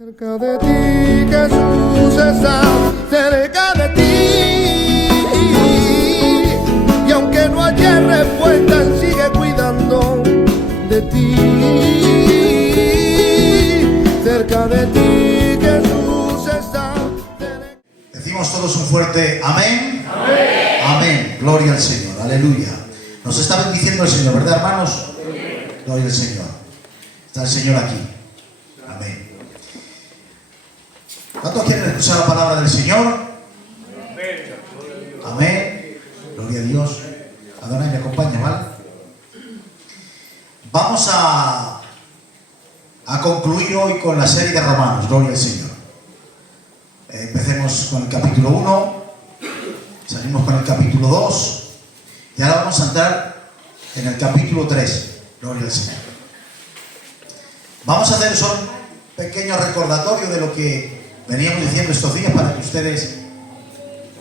Cerca de ti, Jesús está cerca de ti, y aunque no haya respuesta, Él sigue cuidando de ti. Cerca de ti, Jesús está. Decimos todos un fuerte amén. Amén. Amén. Gloria al Señor. Aleluya. Nos está bendiciendo el Señor, ¿verdad, hermanos? Amén. Gloria al Señor. Está el Señor aquí. Amén. ¿Cuántos quieren escuchar la palabra del Señor? Amén. Amén. Gloria a Dios. Adonai me acompaña, ¿vale? Vamos a concluir hoy con la serie de Romanos. Gloria al Señor. Empecemos con el capítulo 1, salimos con el capítulo 2 y ahora vamos a entrar en el capítulo 3. Gloria al Señor. Vamos a hacer un pequeño recordatorio de lo que veníamos diciendo estos días para que ustedes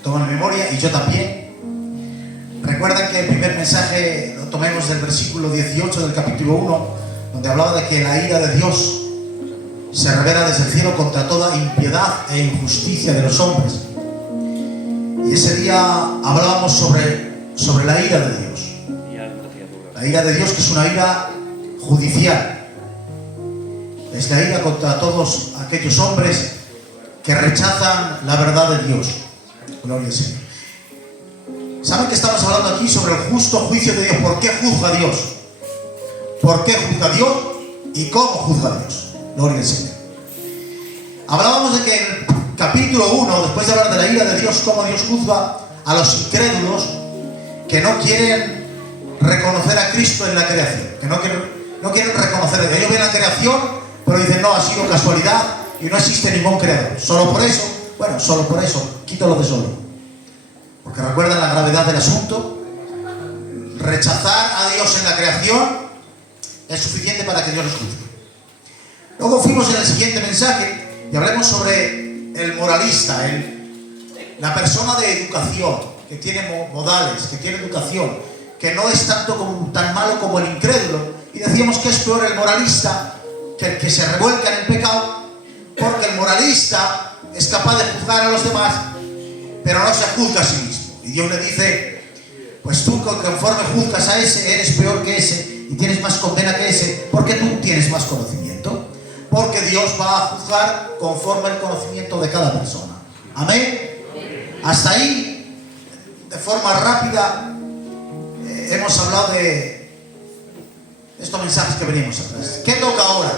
tomen memoria y yo también. Recuerden que el primer mensaje lo tomemos del versículo 18 del capítulo 1, donde hablaba de que la ira de Dios se revela desde el cielo contra toda impiedad e injusticia de los hombres. Y ese día hablábamos sobre la ira de Dios. La ira de Dios, que es una ira judicial. Es la ira contra todos aquellos hombres que rechazan la verdad de Dios. Gloria al Señor. ¿Saben que estamos hablando aquí sobre el justo juicio de Dios? ¿Por qué juzga Dios? ¿Por qué juzga Dios? ¿Y cómo juzga Dios? Gloria al Señor. Hablábamos de que en el capítulo 1, después de hablar de la ira de Dios, cómo Dios juzga a los incrédulos que no quieren reconocer a Cristo en la creación, que no quieren reconocer a Dios. Ellos ven la creación, pero dicen, no, ha sido casualidad y no existe ningún creador. Solo por eso, quítalo de solo. Porque recuerdan la gravedad del asunto. Rechazar a Dios en la creación es suficiente para que Dios los juzgue. Luego fuimos en el siguiente mensaje y hablemos sobre el moralista, la persona de educación, que tiene modales, que tiene educación, que no es tan malo como el incrédulo. Y decíamos que es peor el moralista que el que se revuelca en el pecado, porque el moralista es capaz de juzgar a los demás, pero no se juzga a sí mismo. Y Dios le dice, pues tú conforme juzgas a ese, eres peor que ese y tienes más condena que ese, porque tú tienes más conocimiento. Porque Dios va a juzgar conforme el conocimiento de cada persona. Amén. Hasta ahí, de forma rápida, hemos hablado de estos mensajes que venimos atrás. ¿Qué toca ahora?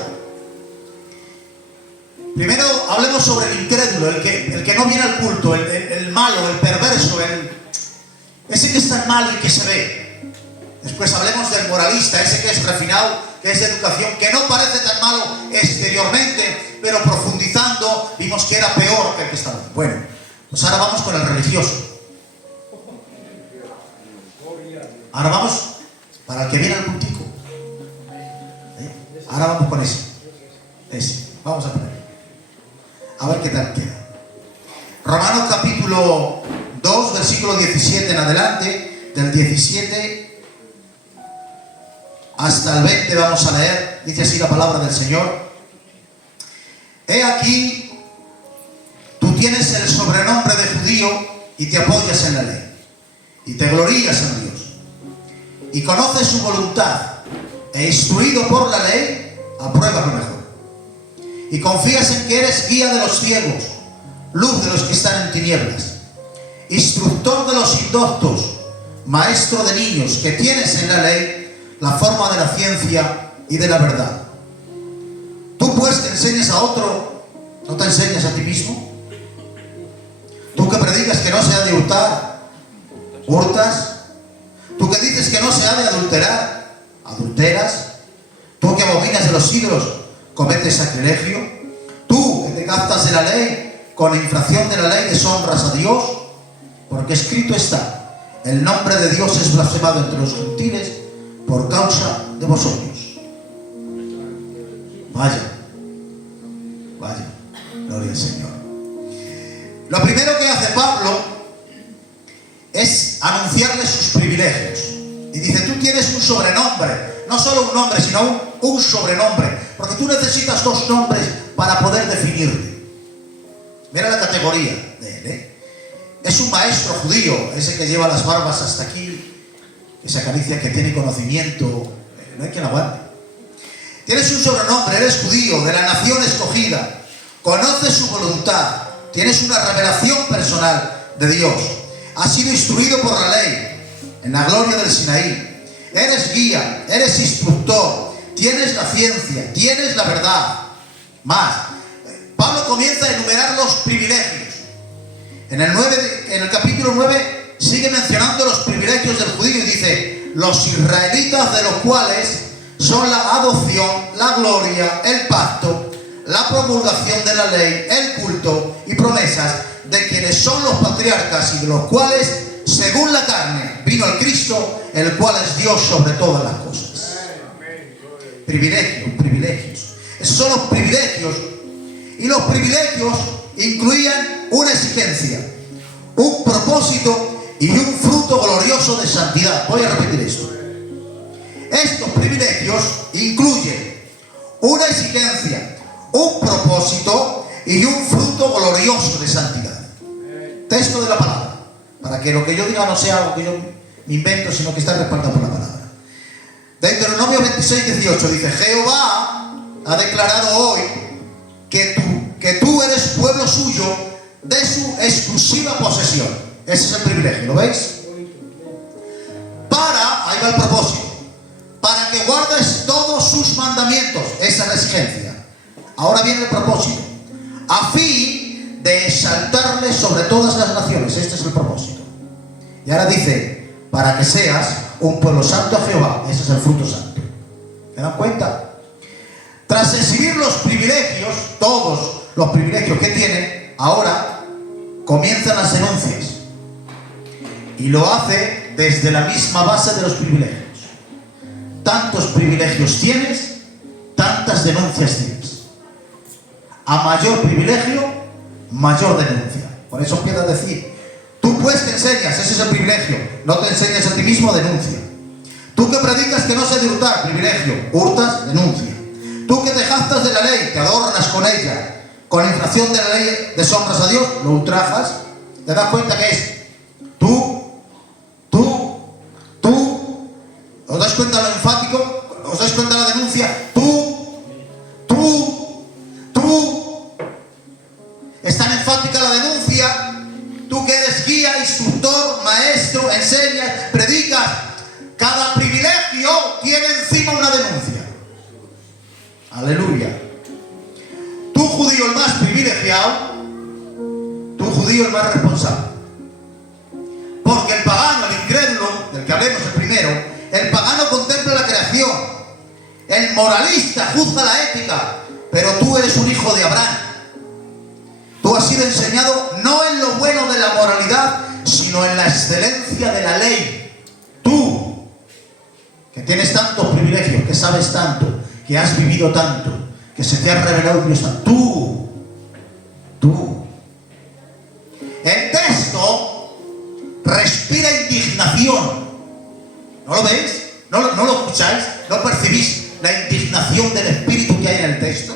Primero hablemos sobre el incrédulo, el que no viene al culto, el malo, el perverso, ese que es tan malo y que se ve. Después hablemos del moralista, ese que es refinado, que es de educación, que no parece tan malo exteriormente, pero profundizando vimos que era peor que el que estaba. Bueno, pues ahora vamos con el religioso. Ahora vamos para el que viene al cultico. Ahora vamos con ese. Vamos a poner. A ver qué tal queda. Romanos capítulo 2, versículo 17 en adelante, del 17 hasta el 20 vamos a leer. Dice así la palabra del Señor. He aquí, tú tienes el sobrenombre de judío y te apoyas en la ley y te glorías en Dios y conoces su voluntad e instruido por la ley apruebas lo mejor y confías en que eres guía de los ciegos, luz de los que están en tinieblas, instructor de los indoctos, maestro de niños, que tienes en la ley la forma de la ciencia y de la verdad. Tú pues te enseñas a otro, ¿no te enseñas a ti mismo? Tú que predicas que no se ha de hurtar, hurtas. Tú que dices que no se ha de adulterar, adulteras. Tú que abominas de los ídolos, cometes sacrilegio. Tú que te captas de la ley, con la infracción de la ley deshonras a Dios, porque escrito está, el nombre de Dios es blasfemado entre los gentiles por causa de vosotros. Vaya, gloria al Señor. Lo primero que hace Pablo es anunciarle sus privilegios. Y dice, tú tienes un sobrenombre, no solo un nombre, sino un sobrenombre, porque tú necesitas dos nombres para poder definirte. Mira la categoría de él, ¿eh? Es un maestro judío, ese que lleva las barbas hasta aquí, esa acaricia, que tiene conocimiento, no hay quien aguante. Tienes un sobrenombre, eres judío, de la nación escogida, conoces su voluntad, tienes una revelación personal de Dios, has sido instruido por la ley, en la gloria del Sinaí, eres guía, eres instructor, tienes la ciencia, tienes la verdad. Más, Pablo comienza a enumerar los privilegios. En el capítulo 9 sigue mencionando los privilegios del judío y dice: los israelitas, de los cuales son la adopción, la gloria, el pacto, la promulgación de la ley, el culto y promesas, de quienes son los patriarcas y de los cuales, según la carne, vino el Cristo, el cual es Dios sobre todas las cosas. Privilegios. Esos son los privilegios. Y los privilegios incluían una exigencia, un propósito y un fruto glorioso de santidad. Voy a repetir esto. Estos privilegios incluyen una exigencia, un propósito y un fruto glorioso de santidad. Texto de la palabra, para que lo que yo diga no sea algo que yo me invento, sino que está respaldado por la palabra. Deuteronomio 26:18 dice: Jehová ha declarado hoy que tú eres pueblo suyo, de su exclusiva posesión. Ese es el privilegio, ¿lo veis? Ahí va el propósito, para que guardes todos sus mandamientos. Esa es la exigencia. Ahora viene el propósito, a fin de exaltarle sobre todas las naciones. Este es el propósito. Y ahora dice: para que seas un pueblo santo a Jehová. Ese es el fruto santo. ¿Se dan cuenta? Tras exhibir los privilegios, todos los privilegios que tiene, ahora comienzan las denuncias. Y lo hace desde la misma base de los privilegios. Tantos privilegios tienes, tantas denuncias tienes. A mayor privilegio, mayor denuncia. Por eso empieza a decir: tú pues te enseñas, ese es el privilegio. No te enseñas a ti mismo, denuncia. Tú que predicas que no se debe hurtar, privilegio. Hurtas, denuncia. Tú que te jactas de la ley, te adornas con ella, con la infracción de la ley deshonras a Dios, lo ultrajas. ¿Te das cuenta que es tú? ¿Os dais cuenta lo enfático? ¿Os dais cuenta la denuncia? Tú. Es tan enfática la denuncia. Tú que eres guía, instructor, maestro, enseñas, predicas. Cada privilegio tiene encima una denuncia. Aleluya. Tú, judío, el más privilegiado, tú, judío, el más responsable. Porque el pagano, el incrédulo, del que hablemos el primero, el pagano contempla la creación. El moralista juzga la ética. Pero tú eres un hijo de Abraham. Tú has sido enseñado no en lo bueno de la moralidad, sino en la excelencia de la ley. Tú, que tienes tantos privilegios, que sabes tanto, que has vivido tanto, que se te ha revelado Dios tanto. Tú. El texto respira indignación. ¿No lo veis? ¿No lo escucháis? ¿No percibís la indignación del espíritu que hay en el texto?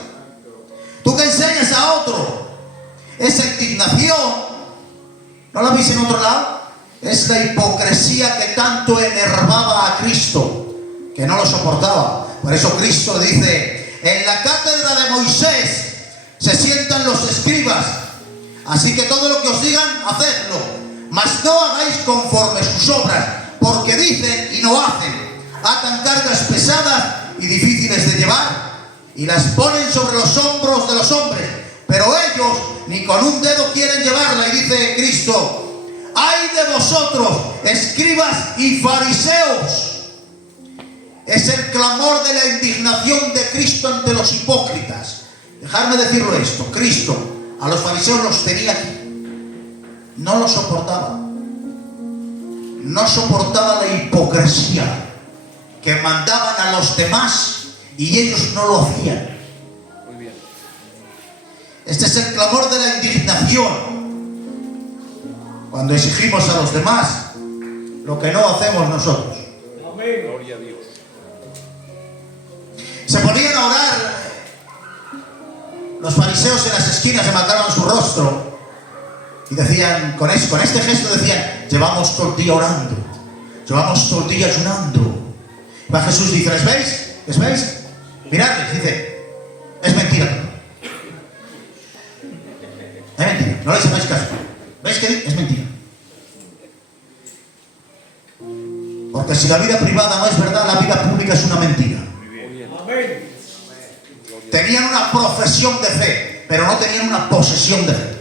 Tú que enseñas a otro, esa indignación, ¿no la veis en otro lado? Es la hipocresía que tanto enervaba a Cristo, que no lo soportaba. Por eso Cristo dice: en la cátedra de Moisés se sientan los escribas, así que todo lo que os digan, hacedlo, mas no hagáis conforme sus obras, porque dicen y no hacen. Atan cargas pesadas y difíciles de llevar y las ponen sobre los hombros de los hombres, pero ellos ni con un dedo quieren llevarla. Y dice Cristo: ¡ay de vosotros, escribas y fariseos! Es el clamor de la indignación de Cristo ante los hipócritas. Dejadme decirlo esto: Cristo a los fariseos los tenía aquí. No los soportaba. No soportaba la hipocresía, que mandaban a los demás y ellos no lo hacían. Muy bien. Este es el clamor de la indignación, cuando exigimos a los demás lo que no hacemos nosotros. Amén. Gloria a Dios. Se ponían a orar los fariseos en las esquinas se marcaban su rostro y decían, con este gesto decían, llevamos todo el día orando, llevamos todo el día ayunando. Y va Jesús y dice, ¿les veis? ¿Les veis? Miradles, dice, es mentira. Es mentira, no les hagáis caso. ¿Veis que es mentira? Porque si la vida privada no es verdad, la vida pública es una mentira. Tenían una profesión de fe, pero no tenían una posesión de fe.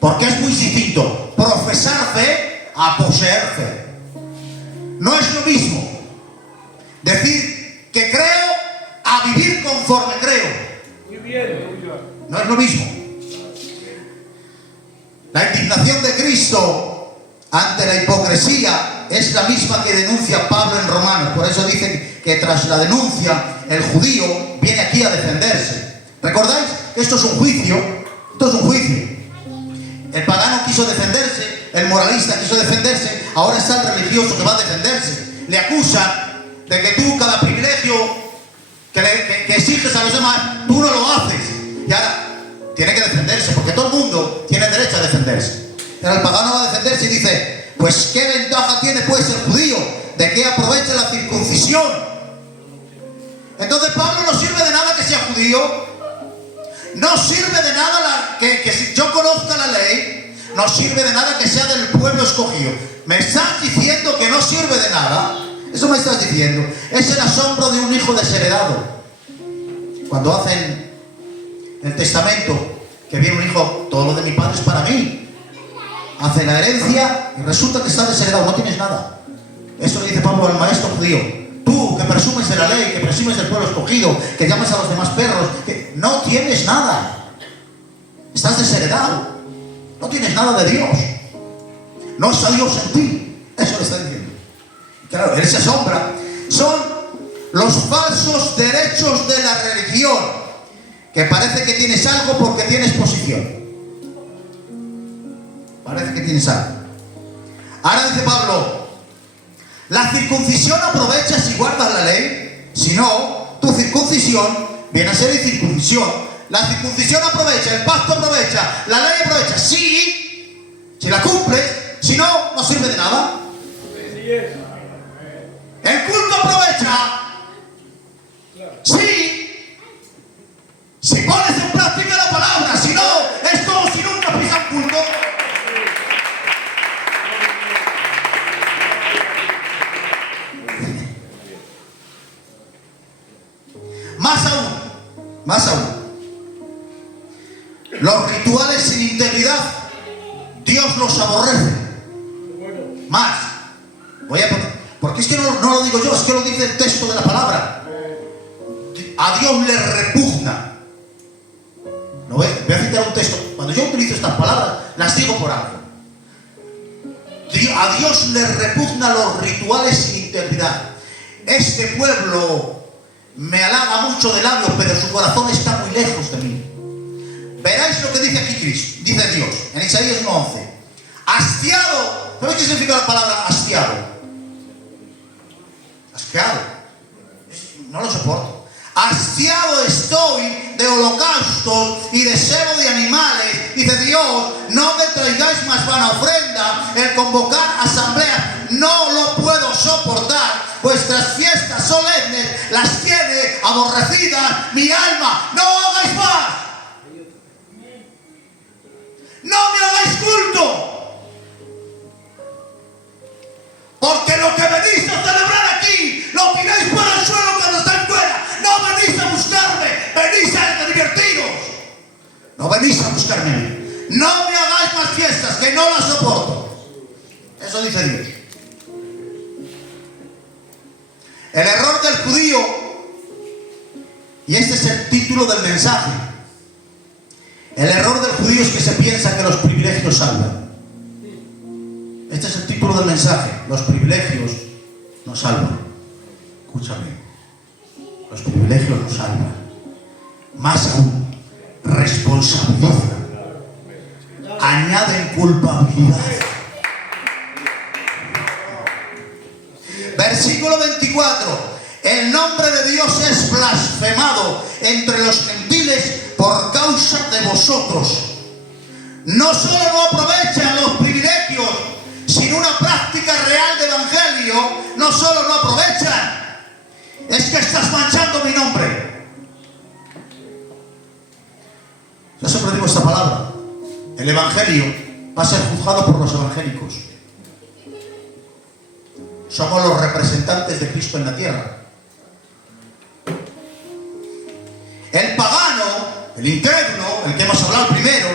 Porque es muy distinto profesar fe a poseer fe. No es lo mismo decir que creo a vivir conforme creo. No es lo mismo. La indignación de Cristo ante la hipocresía es la misma que denuncia Pablo en Romanos. Por eso dicen que tras la denuncia el judío viene aquí a defenderse. ¿Recordáis que esto es un juicio? Esto es un juicio. El pagano quiso defenderse, el moralista quiso defenderse, ahora está el religioso que va a defenderse. Le acusan de que tú cada privilegio que exiges a los demás, tú no lo haces. Y ahora tiene que defenderse, porque todo el mundo tiene derecho a defenderse. Pero el pagano va a defenderse y dice, pues ¿qué ventaja tiene pues el judío? ¿De qué aprovecha la circuncisión? Entonces Pablo no sirve de nada que sea judío. No sirve de nada que si yo conozca la ley. No sirve de nada que sea del pueblo escogido. Me estás diciendo que no sirve de nada. Eso me estás diciendo. Es el asombro de un hijo desheredado. Cuando hacen el testamento, que viene un hijo, todo lo de mi padre es para mí. Hace la herencia y resulta que está desheredado, no tienes nada. Eso le dice Pablo al maestro judío. Tú, que presumes de la ley, que presumes del pueblo escogido, que llamas a los demás perros, que no tienes nada. Estás desheredado. No tienes nada de Dios. No está Dios en ti. Eso le está diciendo. Claro, él se asombra. Son los falsos derechos de la religión, que parece que tienes algo porque tienes posición. Parece que tienes algo. Ahora dice Pablo, la circuncisión aprovecha si guardas la ley. Si no, tu circuncisión viene a ser incircuncisión. La circuncisión aprovecha, el pacto aprovecha, la ley aprovecha. Sí, si la cumples. Si no, no sirve de nada. El culto aprovecha. Sí, si pones en práctica la palabra. Si no, es como si nunca pisan culto. Más aún, los rituales sin integridad, Dios los aborrece. Más, porque es que no lo digo yo, es que lo dice el texto de la palabra. A Dios le repugna. ¿No ves? Voy a citar un texto. Cuando yo utilizo estas palabras, las digo por algo. A Dios le repugna los rituales sin integridad. Este pueblo me halaga mucho de labios, pero su corazón está muy lejos de mí. Veráis lo que dice aquí Cristo, dice Dios, en Isaías 1:11. Hastiado. ¿Sabéis qué significa la palabra hastiado? Hastiado. No lo soporto. Hastiado estoy de holocaustos y de cebo de animales. Dice Dios, no me traigáis más vana ofrenda, el convocar asamblea. No lo puedo soportar. Vuestras fiestas solemnes las tiene aborrecidas mi alma. No hagáis más. No me hagáis culto. Porque lo que venís a celebrar aquí lo tiráis por el suelo cuando estáis fuera. No venís a buscarme, venís a divertiros. No venís a buscarme. No me hagáis más fiestas, que no las soporto. Eso dice Dios. El error del judío, y este es el título del mensaje, el error del judío es que se piensa que los privilegios salvan. Este es el título del mensaje. Los privilegios nos salvan. Escúchame. Los privilegios nos salvan. Más aún, responsabilizan. Añaden culpabilidad. Versículo 24. El nombre de Dios es blasfemado entre los gentiles por causa de vosotros. No solo no aprovechan los privilegios, sino una práctica real de evangelio. No solo no aprovechan, es que estás manchando mi nombre. Yo siempre digo esta palabra: el evangelio va a ser juzgado por los evangélicos. Somos los representantes de Cristo en la tierra. El pagano, el incrédulo, el que hemos hablado primero,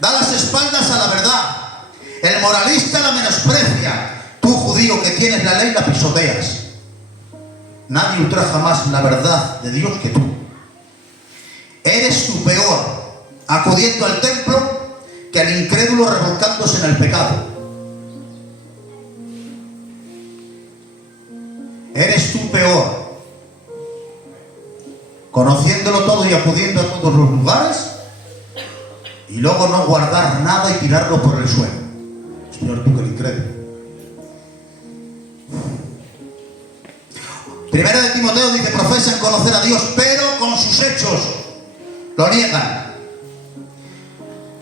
da las espaldas a la verdad. El moralista la menosprecia. Tú, judío, que tienes la ley, la pisoteas. Nadie ultraja más la verdad de Dios que tú. Eres tu peor, acudiendo al templo, que el incrédulo revolcándose en el pecado. Eres tú peor, conociéndolo todo y acudiendo a todos los lugares, y luego no guardar nada y tirarlo por el suelo. Es peor tú que el incrédulo. Primera de Timoteo dice: profesan conocer a Dios, pero con sus hechos lo niegan.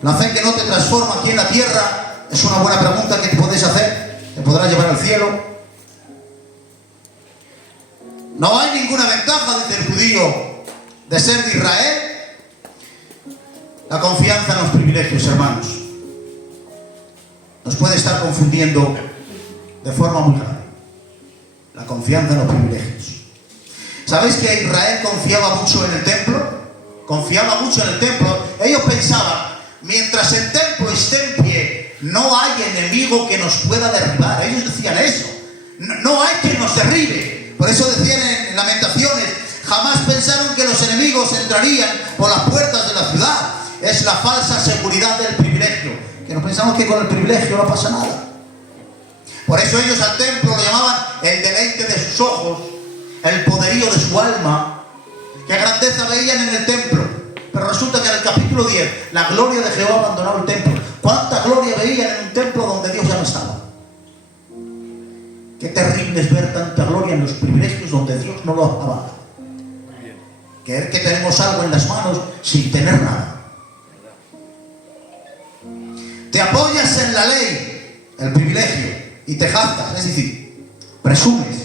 La fe que no te transforma aquí en la tierra es una buena pregunta que te puedes hacer. ¿Te podrás llevar al cielo? No hay ninguna ventaja, dice el judío, de ser de Israel. La confianza en los privilegios, hermanos, nos puede estar confundiendo de forma muy grave. La confianza en los privilegios. ¿Sabéis que Israel confiaba mucho en el templo? Confiaba mucho en el templo. Ellos pensaban: mientras el templo esté en pie, no hay enemigo que nos pueda derribar. Ellos decían eso. No hay quien nos derribe. Por eso decían en Lamentaciones: jamás pensaron que los enemigos entrarían por las puertas de la ciudad. Es la falsa seguridad del privilegio, que nos pensamos que con el privilegio no pasa nada. Por eso ellos al templo lo llamaban el deleite de sus ojos, el poderío de su alma. Qué grandeza veían en el templo. Pero resulta que en el capítulo 10 la gloria de Jehová abandonó el templo. ¿Cuánta gloria veían en un templo donde Dios ya no estaba? Qué terrible es ver tanta gloria en los privilegios donde Dios no lo avala. Creer que tenemos algo en las manos sin tener nada. Te apoyas en la ley, el privilegio, y te jactas, es decir, presumes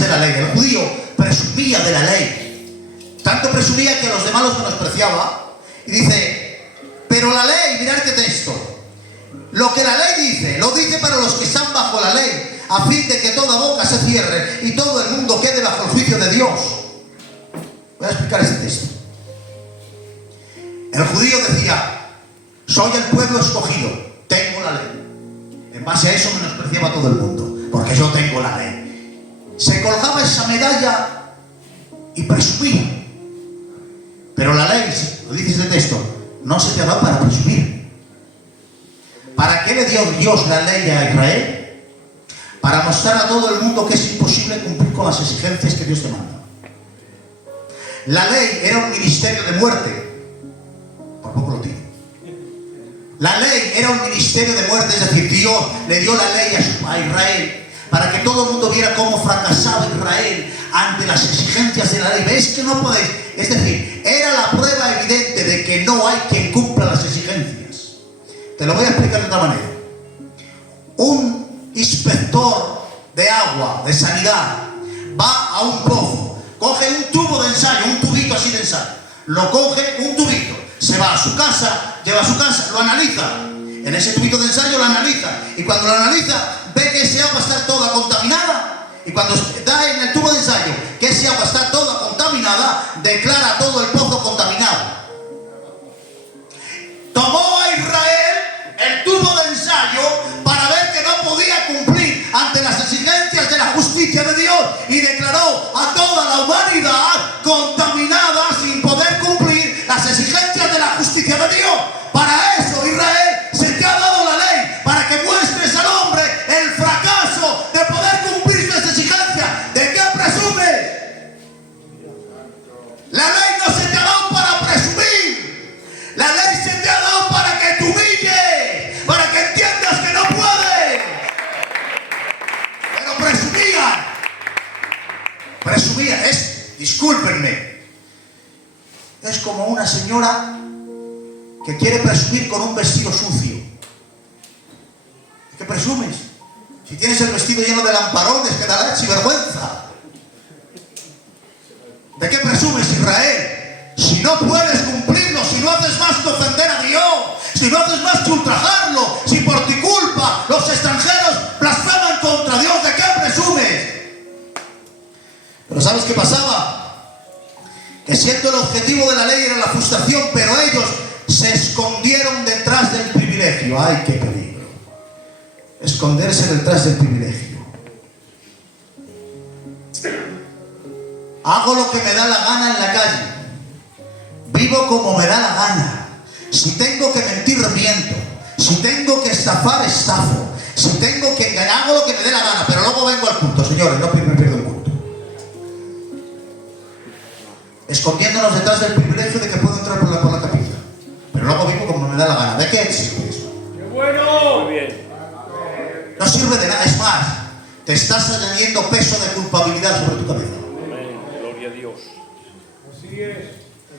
de la ley. El judío presumía de la ley, tanto presumía que a los demás los menospreciaba. Y dice: pero la ley, mirad qué texto, lo que la ley dice, lo dice para los que están bajo la ley, a fin de que toda boca se cierre y todo el mundo quede bajo el juicio de Dios. Voy a explicar este texto. El judío decía: soy el pueblo escogido, tengo la ley. En base a eso menospreciaba a todo el mundo, porque yo tengo la ley. Se colgaba esa medalla y presumía. Pero la ley, lo dice este texto, no se te ha dado para presumir. ¿Para qué le dio Dios la ley a Israel? Para mostrar a todo el mundo que es imposible cumplir con las exigencias que Dios te manda. La ley era un ministerio de muerte. Por poco lo tiene. La ley era un ministerio de muerte, es decir, Dios le dio la ley a Israel para que todo el mundo viera cómo fracasaba Israel ante las exigencias de la ley. ¿Veis que no podéis? Es decir, era la prueba evidente de que no hay quien cumpla las exigencias. Te lo voy a explicar de otra manera. Un inspector de agua, de sanidad, va a un pozo, coge un tubo de ensayo, un tubito así de ensayo, lo coge, un tubito, se va a su casa, lleva a su casa, lo analiza, en ese tubito de ensayo lo analiza, y cuando lo analiza ve que ese agua está toda contaminada, y cuando da en el tubo de ensayo que ese agua está toda contaminada, declara todo el pozo contaminado. Tomó a Israel el tubo de ensayo para ver que no podía cumplir ante las exigencias de la justicia de Dios, y declaró a toda la humanidad contaminada sin poder cumplir las exigencias de la justicia de Dios. Para eso, Israel, se te ha dado la ley, para que muestres al hombre el fracaso de poder cumplir sus exigencias. ¿De qué presumes? La ley no se te ha dado para presumir. La ley se te ha dado para que te humilles, para que entiendas que no puedes. Pero presumía, discúlpenme, es como que quiere presumir con un vestido sucio. ¿De qué presumes? Si tienes el vestido lleno de lamparones, que dará vergüenza. ¿De qué presumes, Israel? Si no puedes cumplirlo, si no haces más que ofender a Dios, si no haces más que ultrajarlo, si por tu culpa los extranjeros blasfeman contra Dios, ¿de qué presumes? Pero ¿sabes qué pasaba? Que siendo el objetivo de la ley era la frustración, pero ellos se escondieron detrás del privilegio. ¡Ay, qué peligro! Esconderse detrás del privilegio. Hago lo que me da la gana en la calle. Vivo como me da la gana. Si tengo que mentir, miento. Si tengo que estafar, estafo. Si tengo que engañar, hago lo que me dé la gana. Pero luego vengo al culto, señores, no me pierdo el culto. Escondiéndonos detrás del privilegio de que puedo entrar por la capilla. Pero luego vivo como me da la gana. ¿De qué sirve eso? ¡Qué bueno! Muy bien. No sirve de nada. Es más, te estás añadiendo peso de culpabilidad sobre tu cabeza. Amén. Gloria a Dios. Así es.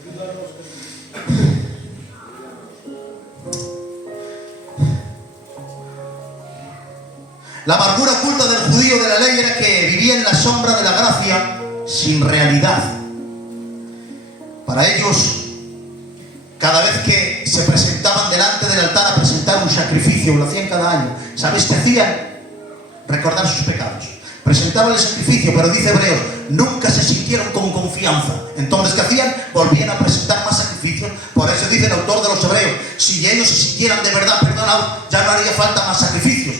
Ayúdanos. La amargura oculta del judío de la ley era que vivía en la sombra de la gracia sin realidad. Para ellos, cada vez que se presentaban delante del altar a presentar un sacrificio, lo hacían cada año, ¿sabes qué hacían? Recordar sus pecados. Presentaban el sacrificio, pero dice Hebreos, nunca se sintieron con confianza. Entonces, ¿qué hacían? Volvían a presentar más sacrificios. Por eso dice el autor de los Hebreos, si ellos se sintieran de verdad perdonados, ya no haría falta más sacrificios.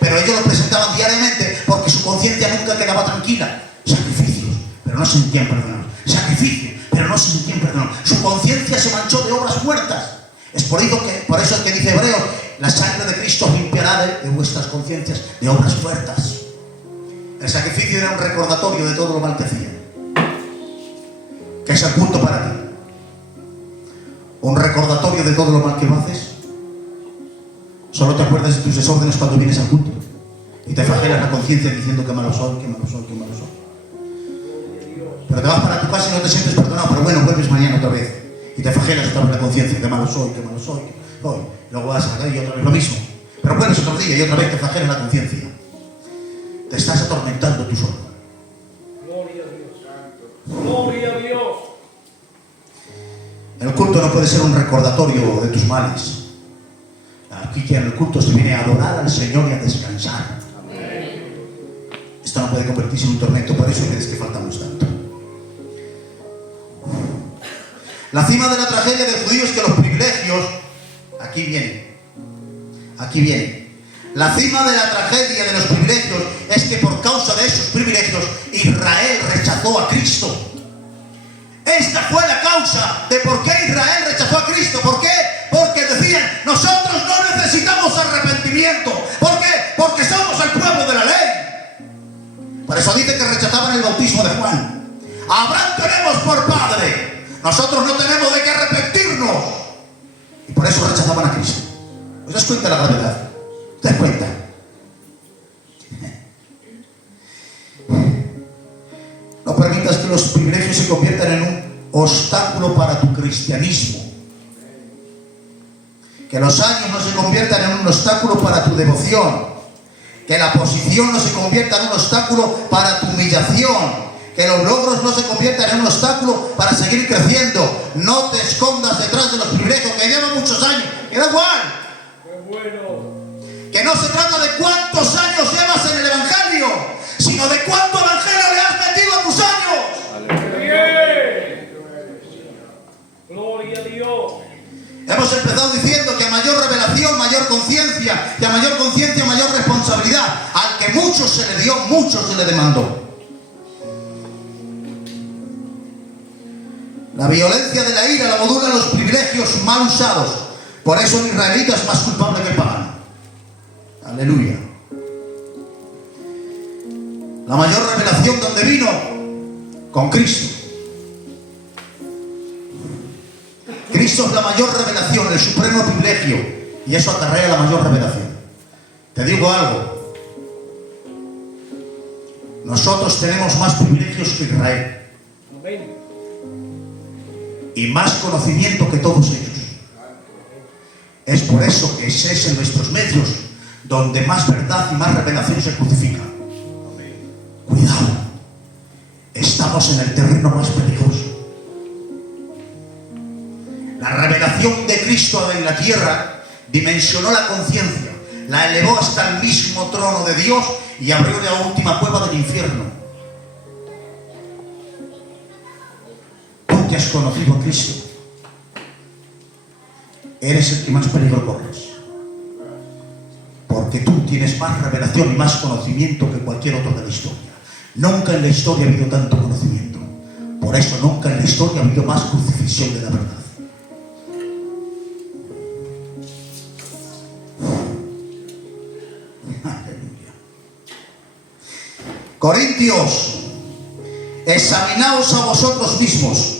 Pero ellos lo presentaban diariamente porque su conciencia nunca quedaba tranquila. Sacrificios, pero no se sentían perdonados. Sacrificios, pero no se sentían perdonados. Su conciencia se manchó de obras muertas. Es por eso que dice Hebreos, la sangre de Cristo limpiará de vuestras conciencias de obras muertas. El sacrificio era un recordatorio de todo lo mal que hacían. ¿Qué es el culto para ti? ¿Un recordatorio de todo lo mal que lo haces? Solo te acuerdas de tus desórdenes cuando vienes al culto y te flagelas la conciencia diciendo que malo soy, que malo soy, que malo soy. Pero te vas para tu casa y no te sientes perdonado, pero bueno, vuelves mañana otra vez y te flagelas otra vez la conciencia, que malo soy, que malo soy, hoy. Luego vas a la calle y otra vez lo mismo. Pero vuelves otro día y otra vez te flagelas la conciencia. Te estás atormentando tú solo. Gloria a Dios. Gloria a Dios. El culto no puede ser un recordatorio de tus males. Aquí que en el culto se viene a adorar al Señor y a descansar. Amén. Esto no puede convertirse en un tormento, por eso es que faltamos tanto. La cima de la tragedia del judío es que los privilegios, aquí viene. La cima de la tragedia de los privilegios es que por causa de esos privilegios Israel rechazó a Cristo. Esta fue la causa de por qué Israel rechazó a Cristo. ¿Por qué? Porque decían, nosotros no necesitamos arrepentimiento. ¿Por qué? Porque somos el pueblo de la ley. Por eso dice que rechazaban el bautismo de Juan. A Abraham tenemos por padre. Nosotros no tenemos de qué arrepentirnos. Y por eso rechazaban a Cristo. ¿Os das cuenta de la gravedad? ¿Te das cuenta? No permitas que los privilegios se conviertan en un obstáculo para tu cristianismo. Que los años no se conviertan en un obstáculo para tu devoción. Que la posición no se convierta en un obstáculo para tu humillación. Que los logros no se conviertan en un obstáculo para seguir creciendo. No te escondas detrás de los privilegios que llevan muchos años. Que da igual. ¡Qué bueno! Que no se trata de cuántos años llevas en el Evangelio, sino de cuánto Evangelio le has metido a tus años. ¡Bien! ¡Gloria a Dios! Hemos empezado diciendo que a mayor revelación, mayor conciencia, y a mayor conciencia, mayor responsabilidad. Al que mucho se le dio, mucho se le demandó. La violencia de la ira la modulan los privilegios mal usados. Por eso el israelita es más culpable que el pagano. Aleluya. La mayor revelación, ¿dónde vino? Con Cristo. Cristo es la mayor revelación, el supremo privilegio, y eso acarrea la mayor revelación. Te digo algo. Nosotros tenemos más privilegios que Israel. Amén. Y más conocimiento que todos ellos. Es por eso que es en nuestros medios donde más verdad y más revelación se crucifica. Cuidado, estamos en el terreno más peligroso. La revelación de Cristo en la tierra dimensionó la conciencia, la elevó hasta el mismo trono de Dios y abrió la última cueva del infierno. Tú que has conocido a Cristo, eres el que más peligro corres, porque tú tienes más revelación y más conocimiento que cualquier otro de la historia. Nunca en la historia ha habido tanto conocimiento, por eso nunca en la historia ha habido más crucifixión de la verdad. Aleluya. Corintios, examinaos a vosotros mismos,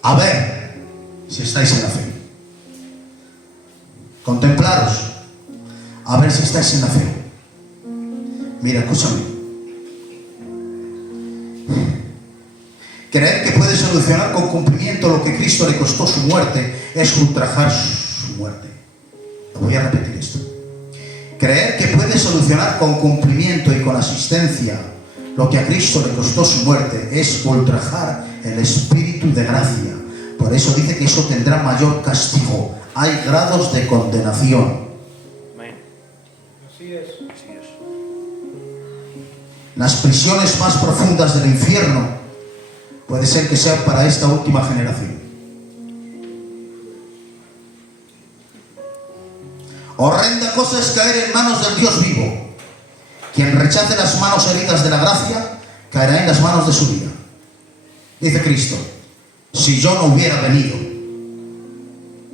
a ver si estáis en la fe. Contemplaros, a ver si estáis en la fe. Mira, escúchame. Creer que puede solucionar con cumplimiento lo que Cristo le costó su muerte es ultrajar su muerte. Lo voy a repetir esto. Creer que puede solucionar con cumplimiento y con asistencia lo que a Cristo le costó su muerte es ultrajar el espíritu de gracia. Por eso dice que eso tendrá mayor castigo. Hay grados de condenación. Amén. Así es. Así es. Las prisiones más profundas del infierno puede ser que sean para esta última generación. Horrenda cosa es caer en manos del Dios vivo. Quien rechace las manos heridas de la gracia caerá en las manos de su vida. Dice Cristo: si yo no hubiera venido,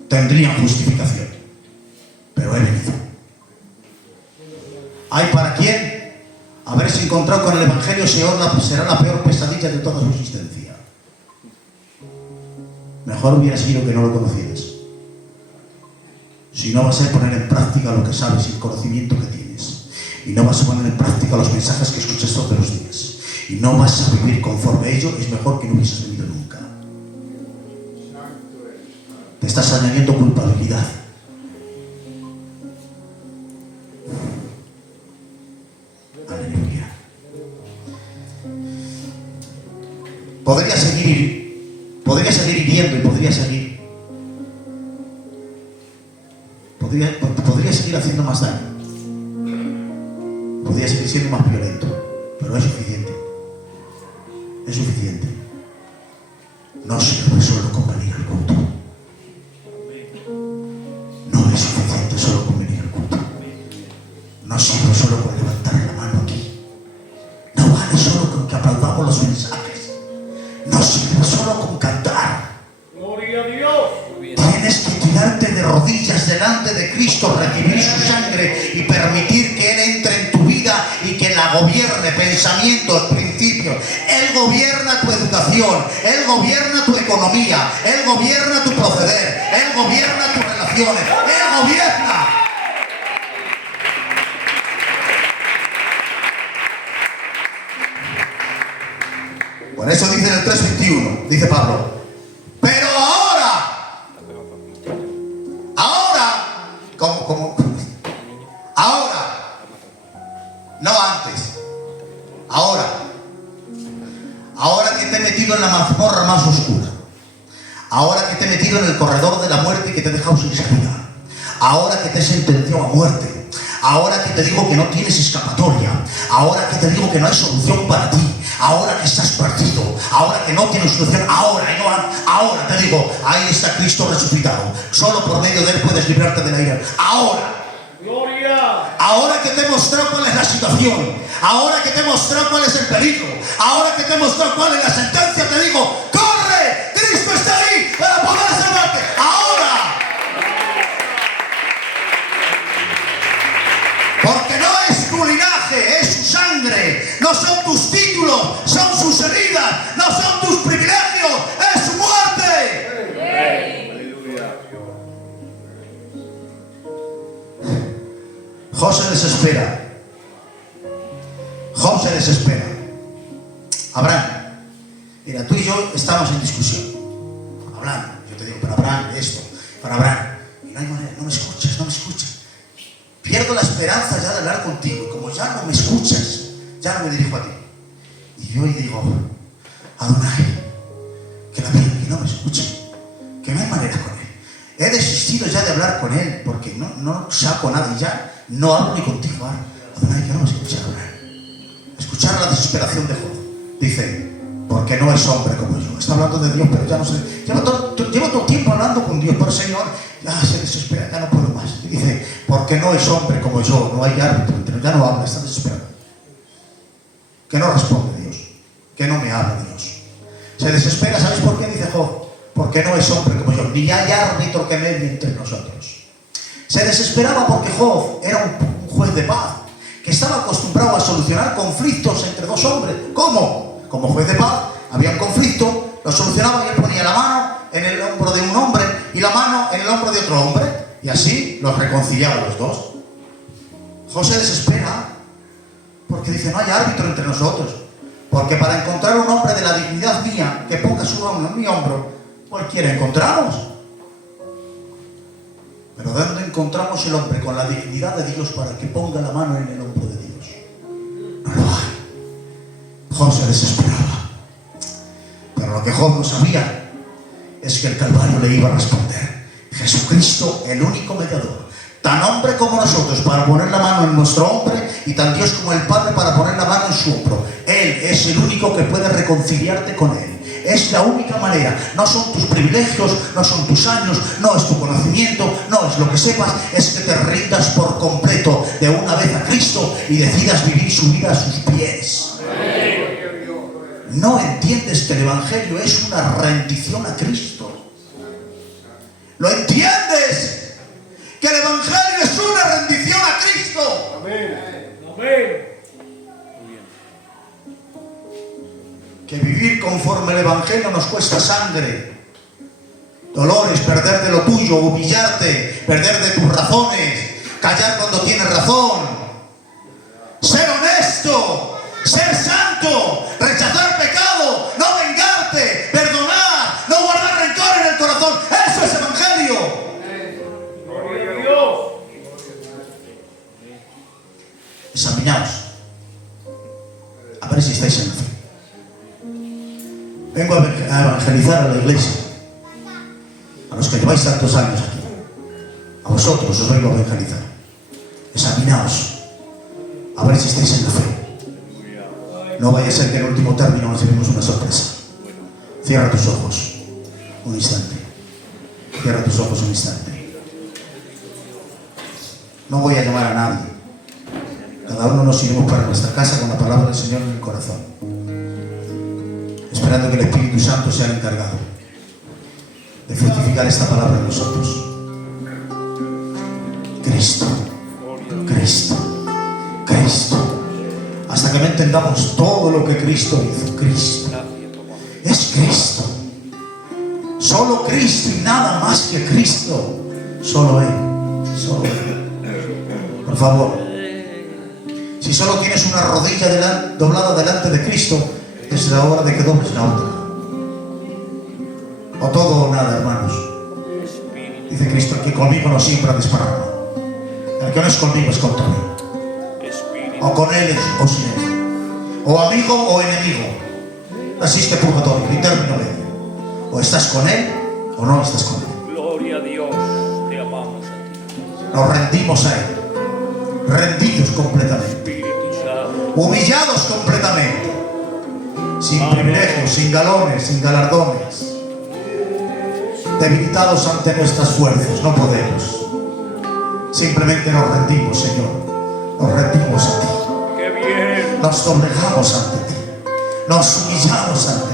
tendrían justificación, pero he venido. ¿Hay para quién? Haberse encontrado con el Evangelio será la peor pesadilla de toda su existencia. Mejor hubiera sido que no lo conocieras. Si no vas a poner en práctica lo que sabes y el conocimiento que tienes, y no vas a poner en práctica los mensajes que escuchas todos los días, y no vas a vivir conforme a ello, es mejor que no hubieses venido nunca. Te estás añadiendo culpabilidad. Aleluya. Podría seguir hiriendo y podría seguir haciendo más daño. Podría seguir siendo más violento, pero es suficiente. Es suficiente. No sirve solo con venir al culto. No es suficiente solo con venir al culto. No sirve solo con levantar la mano aquí. No vale solo con que aplaudamos los mensajes. No sirve solo con cantar. Gloria a Dios. Tienes que tirarte de rodillas delante de Cristo, recibir su sangre y permitir que Él entre en tu vida y que la gobierne, pensamientos, principios. Él gobierna tu educación, Él gobierna tu economía, Él gobierna tu proceder, Él gobierna tus relaciones, Él gobierna. Por eso dice en el 3:21, dice Pablo: pero no antes, ahora que te he metido en la mazmorra más oscura, ahora que te he metido en el corredor de la muerte y que te he dejado sin salida, ahora que te he sentenciado a muerte, ahora que te digo que no tienes escapatoria, ahora que te digo que no hay solución para ti, ahora que estás perdido, ahora que no tienes solución, ahora te digo, ahí está Cristo resucitado. Solo por medio de Él puedes librarte de la ira. Ahora que te he mostrado cuál es la situación, ahora que te he mostrado cuál es el peligro, ahora que te he mostrado cuál es la sentencia, te digo: ¡corre! Cristo está ahí para poder salvarte. Ahora. Porque no es tu linaje, es su sangre. No son tus títulos, son sus heridas. No son tus privilegios, es su muerte. Aleluya. Job se desespera. Abraham, mira, tú y yo estamos en discusión. Hablando, yo te digo, para Abraham esto, para Abraham. no hay manera, no me escuchas, no me escuchas. Pierdo la esperanza ya de hablar contigo. Y como ya no me escuchas, ya no me dirijo a ti. Y yo digo, Adonai, que la vida que no me escucha, que no hay manera con él. He desistido ya de hablar con él porque no saco nada y ya no hablo ni contigo. Adonai, que no me escucha hablar. Escuchar la desesperación de Job. Dice, porque no es hombre como yo. Está hablando de Dios, pero ya no sé. Llevo todo tiempo hablando con Dios, pero Señor, ya se desespera, ya no puedo más. Y dice, porque no es hombre como yo, no hay árbitro, ya no habla, está desesperado. Que no responde Dios, que no me habla Dios. Se desespera, ¿sabes por qué? Dice Job, porque no es hombre como yo, ni hay árbitro que medie entre nosotros. Se desesperaba porque Job era un juez de paz, que estaba acostumbrado a solucionar conflictos entre dos hombres. ¿Cómo? Como juez de paz, había un conflicto, lo solucionaba y él ponía la mano en el hombro de un hombre y la mano en el hombro de otro hombre, y así los reconciliaba los dos. Job se desespera porque dice, no hay árbitro entre nosotros, porque para encontrar un hombre de la dignidad mía que ponga su mano en mi hombro, cualquiera encontramos. Pero ¿dónde encontramos el hombre con la dignidad de Dios para que ponga la mano en el hombro de Dios? No lo hay. Job se desesperaba. Pero lo que Job no sabía es que el Calvario le iba a responder. Jesucristo, el único mediador, tan hombre como nosotros para poner la mano en nuestro hombre, y tan Dios como el Padre para poner la mano en su hombro. Él es el único que puede reconciliarte con Él. Es la única manera. No son tus privilegios, no son tus años, no es tu conocimiento, no es lo que sepas, es que te rindas por completo de una vez a Cristo y decidas vivir su vida a sus pies. No entiendes que el Evangelio es una rendición a Cristo. ¿Lo entiendes? Que el Evangelio es una rendición a Cristo. Amén. Amén. Que vivir conforme el Evangelio nos cuesta sangre, dolores, perder de lo tuyo, humillarte, perder de tus razones, callar cuando tienes razón, ser honesto, ser santo, rechazar pecado, no vengarte, perdonar, no guardar rencor en el corazón. Eso es Evangelio. Gloria a Dios. Examinaos, a ver si estáis en la fe. Vengo a evangelizar a la iglesia, a los que lleváis tantos años aquí. A vosotros os vengo a evangelizar. Examinaos, a ver si estáis en la fe. No vaya a ser que en el último término nos llevemos una sorpresa. Cierra tus ojos un instante. Cierra tus ojos un instante. No voy a llamar a nadie. Cada uno nos iremos para nuestra casa con la palabra del Señor en el corazón, esperando que el Espíritu Santo sea el encargado de fructificar esta palabra en nosotros. Cristo, Cristo, Cristo. Hasta que no entendamos todo lo que Cristo hizo. Cristo. Es Cristo. Solo Cristo y nada más que Cristo. Solo Él. Solo Él. Por favor, si solo tienes una rodilla doblada delante de Cristo, es la hora de que dobles la otra. O todo o nada, hermanos. Dice Cristo, el que conmigo no siembra desparrama. El que no es conmigo es contra mí. O con él o sin él. O amigo o enemigo. No existe purgatorio, ni término medio. O estás con él o no estás con él. Gloria a Dios, te amamos a ti. Nos rendimos a él. Rendidos completamente. Espíritu Santo. Humillados completamente. Sin privilegios, sin galones, sin galardones. Debilitados ante nuestras fuerzas, no podemos. Simplemente nos rendimos, Señor. Nos rendimos a ti. ¡Qué bien! Nos doblegamos ante ti. Nos humillamos ante ti.